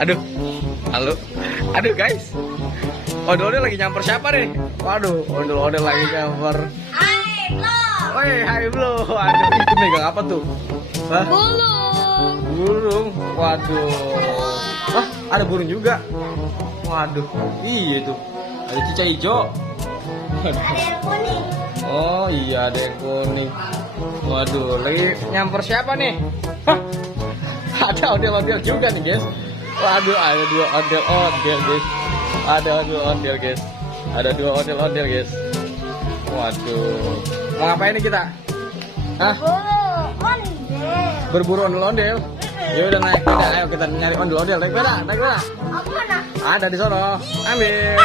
Aduh, halo, aduh guys, ondel-ondel lagi nyamper siapa nih? Waduh, ondel-ondel lagi nyamper. Hai, Bro. Woi, hai bro. Aduh, itu megang apa tuh? Hah? Burung. Burung. Waduh. Wah, ada burung juga. Waduh, iya itu. Ada cicak hijau. Ada yang kuning. Oh iya, ada yang kuning. Waduh, lagi nyamper siapa nih? Hah? Ada ondel-ondel juga nih guys. Waduh, ada dua ondel-ondel guys. Ada dua ondel guys. Ada dua ondel-ondel guys. Waduh, mau ngapain nih kita? Hah? Ondel. Berburu ondel-ondel? Ya udah naik sepeda, ayo kita nyari ondel-ondel. Naik sepeda, naik sepeda. Aku mana? Ada di sono. Ambil.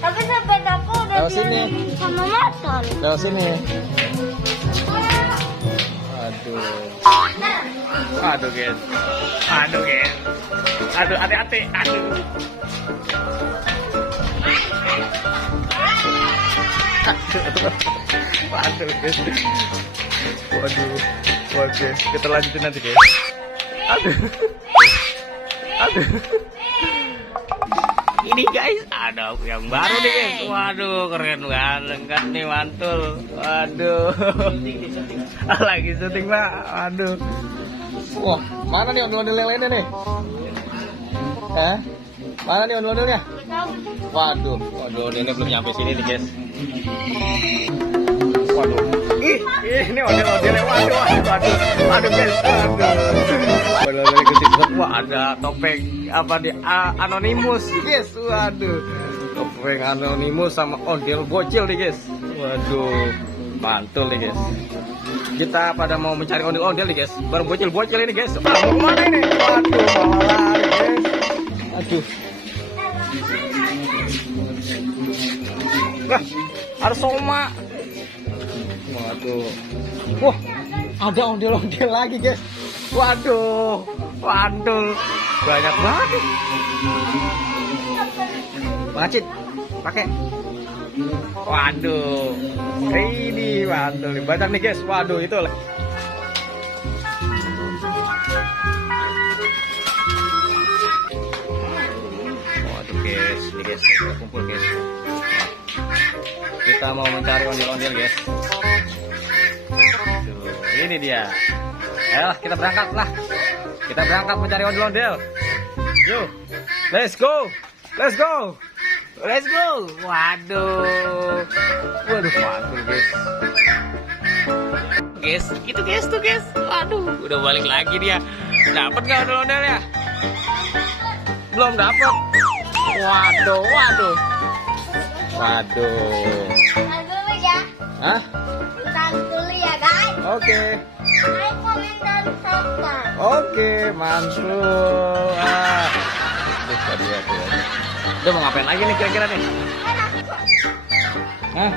Tapi sepedaku udah Lewat sini. sama motor. Lewat sini. Aduh. Aduh guys. Aduh guys. Aduh, hati-hati. Aduh. Aduh guys. Waduh. Oke, kita lanjutin nanti guys. Aduh. Aduh. Ini guys, ada yang baru nih guys. Waduh, keren banget nih, mantul. Waduh. Lagi syuting pak. Waduh. Wah, mana nih ondel-ondel yang lainnya nih? Mana nih ondel-ondelnya? Waduh, ondel-ondelnya belum nyampe sini nih guys. Waduh. Ini ondel-ondelnya. Waduh guys. Ondel-ondelnya kecil banget. Wah, ada topeng apa di Anonymous guys. Waduh. Topeng Anonymous sama ondel bocil nih guys. Waduh. Mantul nih guys. Kita pada mau mencari ondel-ondel nih guys. Bareng bocil-bocil ini guys. Mau kemana ini? Waduh, malah lari guys. Aduh. Nah, ada soma. Waduh. Wah, ada ondel-ondel lagi guys. Waduh, mantul. Banyak banget. Macet, pakai. Waduh, ini mantul. Banyak nih guys. Waduh, itu. Waduh guys, ini guys, kita kumpul guys. Kita mau mencari ondel-ondel guys. Tuh, ini dia. Ayolah, kita berangkat lah. Kita berangkat mencari ondel-ondel. Yuk, let's go. Let's go. Let's go. Waduh. Waduh, mantul guys. Guys, itu guys tuh guys. Waduh, udah balik lagi dia. Dapat nggak ondel-ondelnya? Belum dapat. Waduh. Tahan dulu ya. Hah? Tahan dulu ya guys. Oke. Like, komen, dan subscribe. Oke, mantul. Tadi aku. Udah mau ngapain lagi nih kira-kira nih? Hah?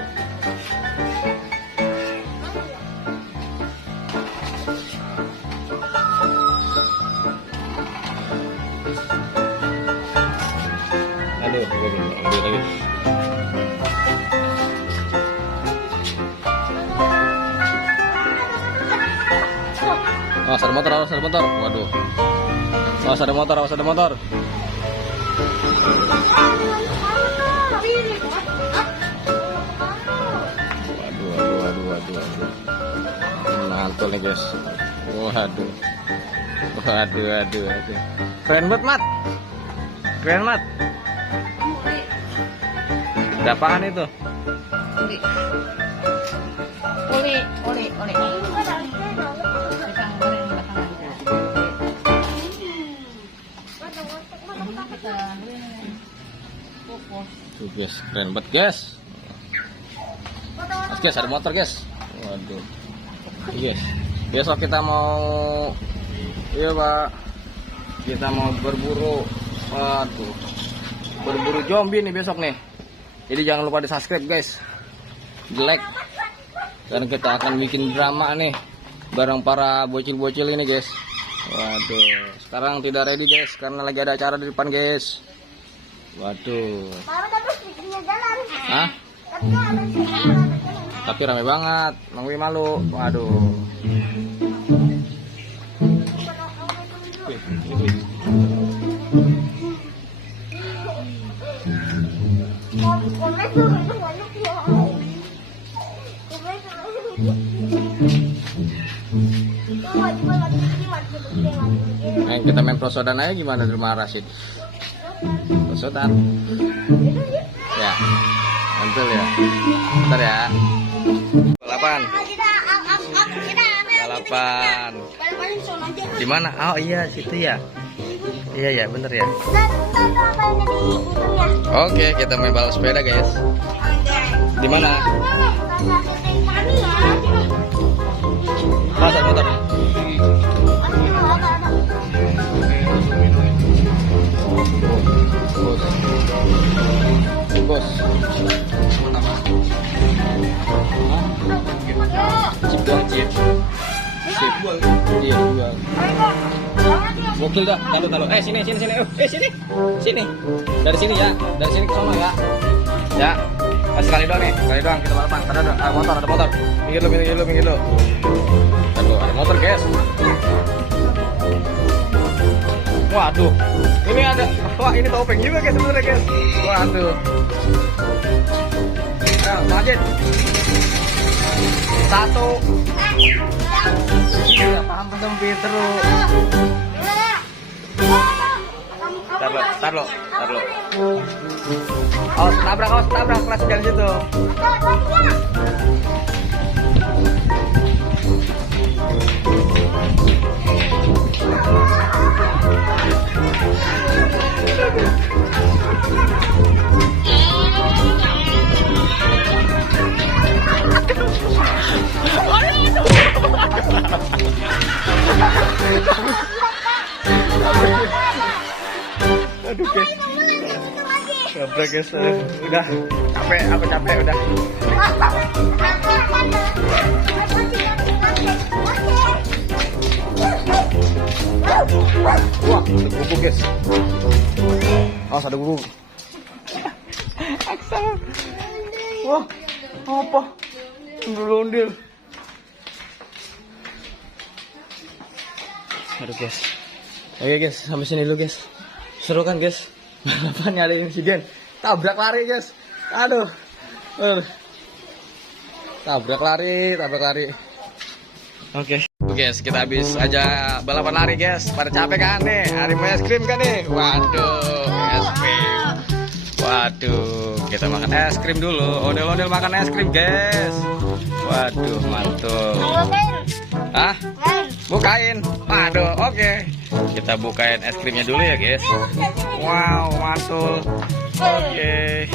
Aduh, ambil lagi. Awas ada motor. Waduh. Awas ada motor. Waduh. Mantul nih guys. Waduh. Keren banget, Mat. Ada apaan itu? Oli. Tuh guys, keren banget guys. Guys, ada motor guys. Waduh. Guys, besok kita mau, iya pak, kita mau berburu. Waduh, berburu zombie nih besok nih. Jadi jangan lupa di subscribe guys, di like. Dan kita akan bikin drama nih bareng para bocil-bocil ini guys. Waduh, sekarang tidak ready guys karena lagi ada acara di depan guys. Waduh. Baru tapi sedikitnya jalan. Hah? Tapi ada sedikitnya jalan. Tapi rame banget. Mang Wi malu. Waduh. Wih, wih. Kita main prosodan aja gimana di rumah Rasid? Prosodan. Ya. Mantul ya. Bentar ya. Balapan. Balapan. Di mana? Oh iya, situ ya. Iya ya, bener ya. Oke, kita main balap sepeda, guys. Di mana? Masa motor? Bos. Sip. Iya, jual. Gokil dah. Taruh. Sini. Sini. Dari sini ya. Dari sini ke sana ya. Ya. Sekali doang nih. Sekali doang kita balapan. Ada motor. Minggir lu. Aduh, ada motor, guys. Waduh. Ini ada. Wah, ini topeng juga, guys, sebenarnya, guys. Waduh. Ayo, lanjut. 1. Ya, paham dong, Peter. Taruh. Awas tabrak kelas jalan situ. Aduh, guys. Nabrak, guys. Udah aku capek udah. Wah, ada guguk, guys. Awas, ada guguk. Aksal. Wah, apa? Ondel-ondel. Aduh, guys. Oke, guys, sampai sini dulu, guys. Seru kan, guys? Balapannya ada insiden. Tabrak lari, guys. Aduh. Tabrak lari. Oke. Guys, kita habis aja balapan lari, guys. Pada capek kan nih? Hari mau es krim kan nih? Waduh, es krim. Waduh, kita makan es krim dulu. Ondel-ondel makan es krim, guys. Waduh, mantul. Hah? Bukain. Waduh, oke. Kita bukain es krimnya dulu ya, guys. Wow, mantul. Oke.